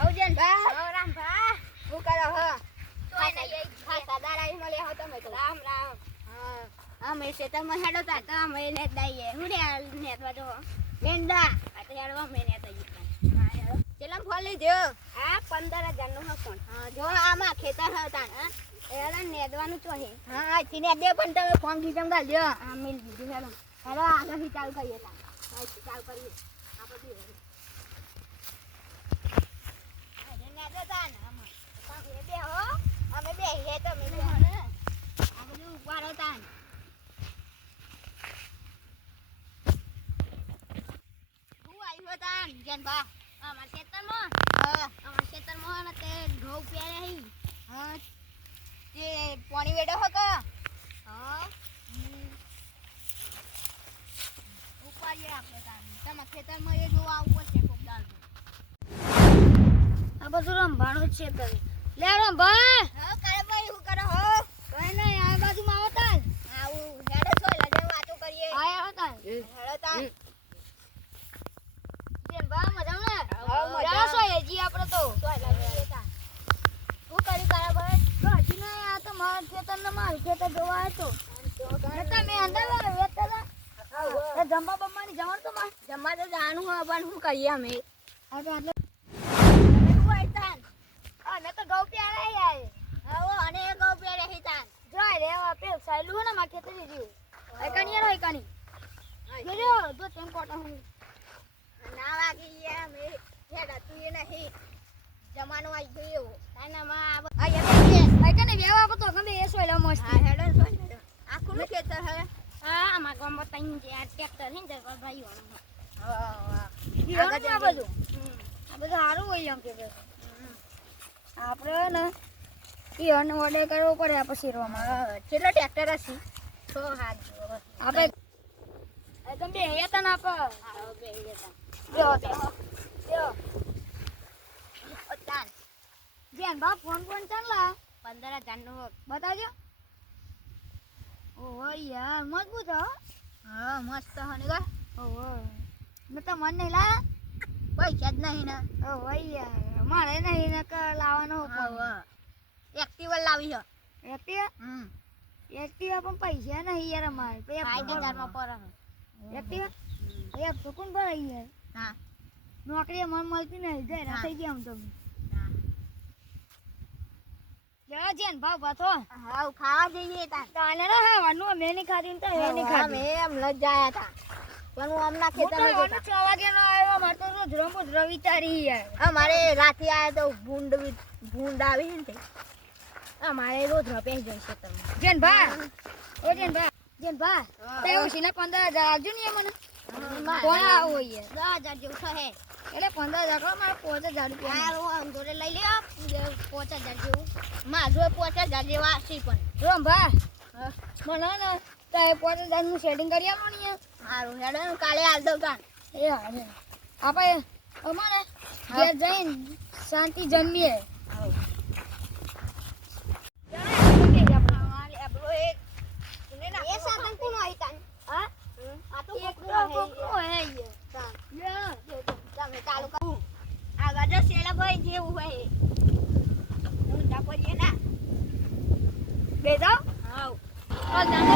આવજે ને બા. હો રામ ભા. હું કરો હો? તોય નહીં ખાસા દાડા ઈ મળે હો તમે તો. રામ રામ. હા. અમે ખેતરમાં હેડો તા તો અમે ને દઈએ હું રે નેતવા જો મેંડા. આ તો હેડવા મેં નેતા ઈ હા હેડો. કેટલામ ફોન લીધો? આ 15,000 નો ફોન. હા જો આમાં ખેતર હતા ને. એલા નેદવાનું તો હે હા ચીને દે પણ તમે ફોન કીધમ ગાલ્યો. આ મિલ દીધું હેડો હેડો આગળથી ચાલુ કરીએ તા. હા ચાલ કરીએ આપણે આજે નેદે તા ને અમે. તમે બે હો. અમે બે હે તમે બે. આ બધું ઉપાડો તા હું આવ્યો તા જેન બા. અમાર ખેતરમાં હા ને તે ઘઉં પહેરે હી હા તે પાણી વેડો હો કા. હા ઉપાડીએ આપણે તા. તમે ખેતરમાં એ જોવા આવવું પડશે કોક દાડો. આ બધું રંભાણું જ છે તમે લે રંભા હા કાલે ભાઈ હું કરો હો? કઈ નહીં આ બાજુમાં આવો તાલ આવું હેડો છો લજે વાતો કરીએ. આવો તાલ હેડો તા. જેન બા મજામાં ને હા, મજામાં. જા સો હેજી આપણે તો તો લજે તા. હું કર્યું કાલે ભાઈ? તો હજી નહીં આ તો મારું ખેતર ને મારું ખેતર જોવા આવ્યો તો તમે અંદર વેચતા હતા એ જમવા બમવાની જવાનું તો મારે જમવા તો જાણું હો પણ શું કરીએ અમે. આ તો એટલે શું હોય તાન? અમે તો ઘઉં પ્યારા યાર આવો અને એ ગૌ પેરે હી તાન. જોઈ રે આપે સાયલું ને માર ખેતર જીવ એકણી યાર એકણી જોજો જો તેમ કોટા હું ના વાગી ગયા અમે હેડા તું એ નહીં જમાનો આવી ગયો. તાના માં આ યે એકને વેવા આપો તો ગમે એ સોયલા મસ્ત હા હેડો ને સોય હેડો. આખું નું ખેતર હે. હા આમાં ગામમાં તઈ જે આ ટ્રેક્ટર હે ને ભાઈ હા હા. આગળ આ બધું આ બધું સારું હોય એમ કે આપણે ને ઈ અન ઓર્ડર કરવો પડે પછી રોમાં કેટલો ટ્રેક્ટર હશે? 6 હાથ જેવો. આપણે એકદમ બે હેતા ના આપ હા બે હતા. યો તાન જેન બા ફોન ચાલલા 15,000 નો બતાજો ઓહો યાર મજબૂત હો હા મસ્ત હને ગા. ઓહો મેં તો મન નહીં લા પૈસા જ નહીં ને. ઓહો યાર મારે નહીં ને કે લાવવાનો હા એક્ટિવા લાવી છે. એક્ટિવા એક્ટિવા પણ પૈસા નહીં યાર અમારે 5,000 માં પર એક્ટિવા યાર તો કોણ ભરાઈ યાર હા નોકરી મને મળતી નહીં જાય હા. થઈ ગયા આમ તો હા. જરા જેન ભાવ પાછો હા ખાવા જઈએ તાન. તો આને ના ખાવાનું મેં નહીં ખાધી ને તો એ નહીં હા, ખાધી અમે એમ લજ જાયા તા પણ હું હમણાં ખેતરમાં હું જતા. તો 6 વાગ્યાનો આવ્યો મારે તો રોજ રમૂજ રવિતારી યાર અમારે રાતે આયા તો ભૂંડ આવી ને તે. અમારે રોજ રપેસ જઈશે તમે. જેન ભા ઓ જેન ભા હા. તે ઓછીના 15,000 આપજો ને મને મારે કોણ આવો યાર 10,000 જેવું થશે. એટલે 15,000 કરો મારે 5,000 રૂપિયા યાર હું આમ જોડે લઈ લ્યો 5,000 જેવું. મારા જોડે 5,000 જેવા હશે પણ. રોમ ભા હા. મને ને તો 5,000 નું સેટિંગ કરી આપો ને યાર સારું હેડો ને કાલે આલ દઉં તાન. એ હારે આપણે અમારે ઘેર જઈને શાંતિ જમીએ અમારે આપણો એક એ સાધન કોણ આવી તાન? હા આ તો એક કોકનો હે. કોકનો હે યાર તાન. યા તમે ચાલુ કરો. આગળ જો શેલાભાઈ જેવું હોય ઊંધા પડીએ ના. બેજો હાવ. ઓ જાને